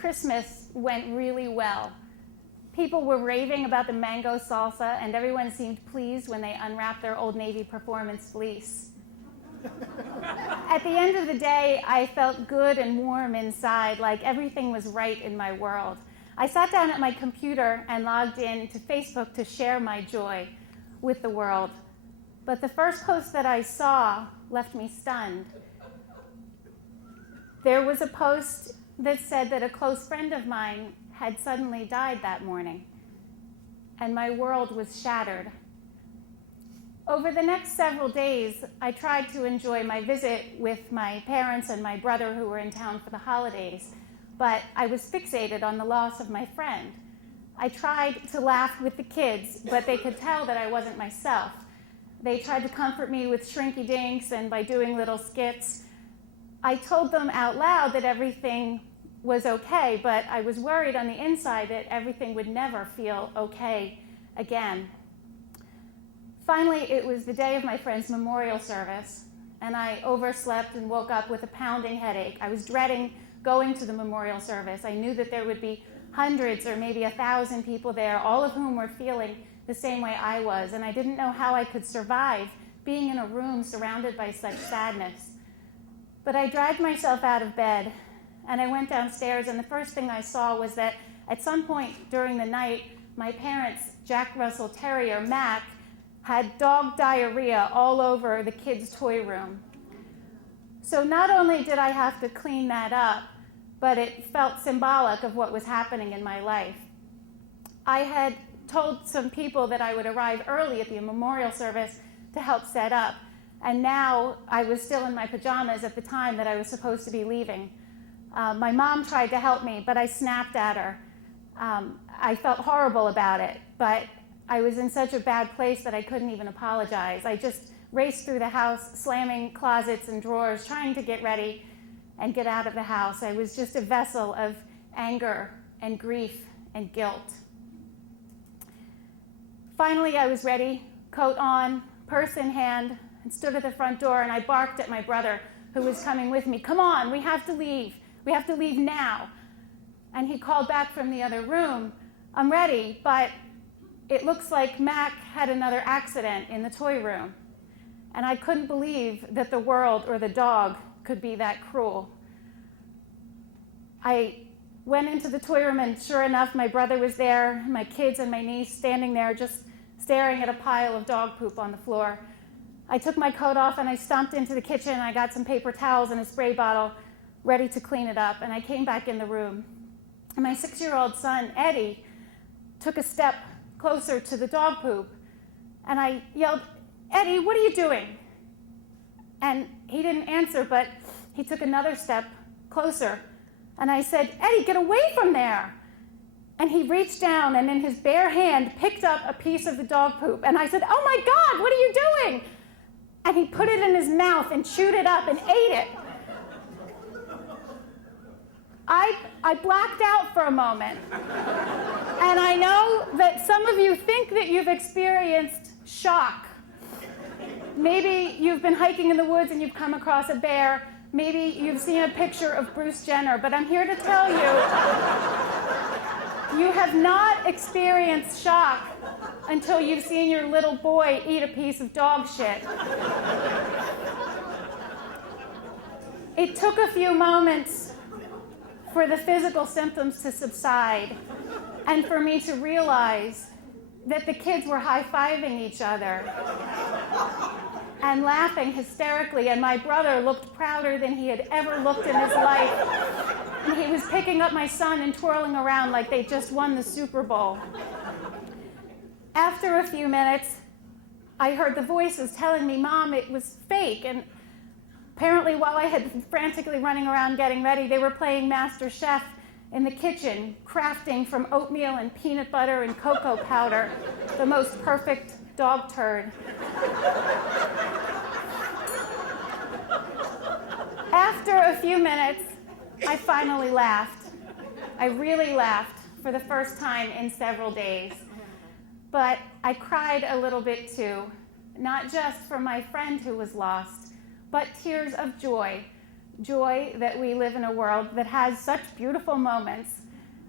Christmas went really well. People were raving about the mango salsa, and everyone seemed pleased when they unwrapped their Old Navy performance fleece. At the end of the day, I felt good and warm inside, like everything was right in my world. I sat down at my computer and logged in to Facebook to share my joy with the world. But the first post that I saw left me stunned. There was a post that said that a close friend of mine had suddenly died that morning, and my world was shattered. Over the next several days, I tried to enjoy my visit with my parents and my brother who were in town for the holidays, but I was fixated on the loss of my friend. I tried to laugh with the kids, but they could tell that I wasn't myself. They tried to comfort me with shrinky dinks and by doing little skits. I told them out loud that everything was okay, but I was worried on the inside that everything would never feel okay again. Finally, it was the day of my friend's memorial service, and I overslept and woke up with a pounding headache. I was dreading going to the memorial service. I knew that there would be hundreds or maybe 1,000 people there, all of whom were feeling the same way I was, and I didn't know how I could survive being in a room surrounded by such sadness. But I dragged myself out of bed, and I went downstairs, and the first thing I saw was that at some point during the night, my parents' Jack Russell Terrier, Mac, had dog diarrhea all over the kids' toy room. So not only did I have to clean that up, but it felt symbolic of what was happening in my life. I had told some people that I would arrive early at the memorial service to help set up, and now I was still in my pajamas at the time that I was supposed to be leaving. My mom tried to help me, but I snapped at her. I felt horrible about it, but I was in such a bad place that I couldn't even apologize. I just raced through the house, slamming closets and drawers, trying to get ready and get out of the house. I was just a vessel of anger and grief and guilt. Finally, I was ready, coat on, purse in hand, and stood at the front door, and I barked at my brother, who was coming with me. "Come on, we have to leave. We have to leave now." And he called back from the other room, "I'm ready, but it looks like Mac had another accident in the toy room." And I couldn't believe that the world or the dog could be that cruel. I went into the toy room, and sure enough, my brother was there, my kids and my niece standing there just staring at a pile of dog poop on the floor. I took my coat off and I stomped into the kitchen, and I got some paper towels and a spray bottle ready to clean it up, and I came back in the room. And my 6-year-old son, Eddie, took a step closer to the dog poop, and I yelled, "Eddie, what are you doing?" And he didn't answer, but he took another step closer, and I said, "Eddie, get away from there." And he reached down and in his bare hand picked up a piece of the dog poop, and I said, "Oh my God, what are you doing?" And he put it in his mouth and chewed it up and ate it. I blacked out for a moment. And I know that some of you think that you've experienced shock. Maybe you've been hiking in the woods and you've come across a bear. Maybe you've seen a picture of Bruce Jenner. But I'm here to tell you, you have not experienced shock until you've seen your little boy eat a piece of dog shit. It took a few moments for the physical symptoms to subside and for me to realize that the kids were high-fiving each other and laughing hysterically, and my brother looked prouder than he had ever looked in his life, and he was picking up my son and twirling around like they just won the Super Bowl. After a few minutes, I heard the voices telling me, "Mom, it was fake," and apparently while I had been frantically running around getting ready, they were playing Master Chef in the kitchen, crafting from oatmeal and peanut butter and cocoa powder the most perfect dog turd. After a few minutes, I finally laughed. I really laughed for the first time in several days. But I cried a little bit too, not just for my friend who was lost, but tears of joy. joy that we live in a world that has such beautiful moments,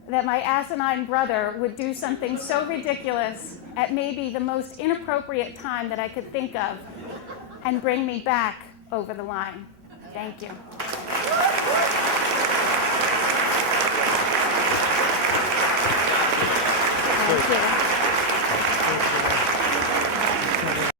that my asinine brother would do something so ridiculous at maybe the most inappropriate time that I could think of and bring me back over the line. Thank you. Thank you.